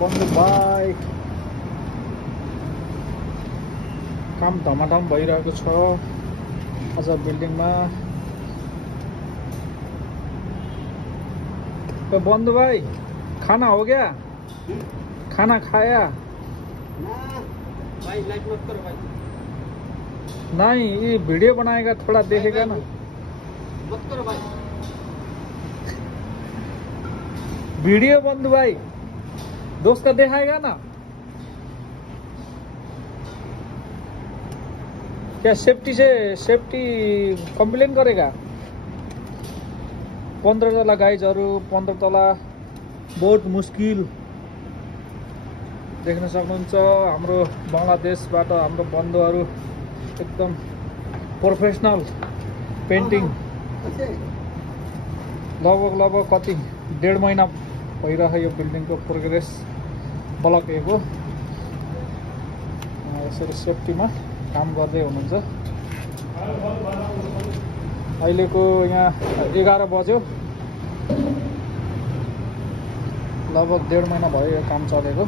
बन्धु भाइ काम धमाधम भइरहेको छ आज बिल्डिङमा। तो बंधु भाई खाना हो गया? खाना खाया? भाई लाइक मत करो भाई। नहीं, ये वीडियो बनाएगा, थोड़ा देखेगा ना। मत करो भाई वीडियो बंधु भाई दोस्त का दिखाएगा ना। क्या सेफ्टी कंप्लेन करेगा? 15 तला गाइजहरु 15 तला बहुत मुस्किल देख्न सक्नुहुन्छ। हाम्रो बंगलादेशबाट हाम्रो बन्धुहरु एकदम प्रोफेसनल पेन्टिङ लगभग कति 1.5 महिना भइरह्यो यो बिल्डिङको प्रोग्रेस ब्लकेको। यसरी सेफ्टीमा काम गर्दै हुनुहुन्छ। अहिलेको यहाँ 11 बज्यो, लगभग 1.5 महिना भयो यो काम चलेको।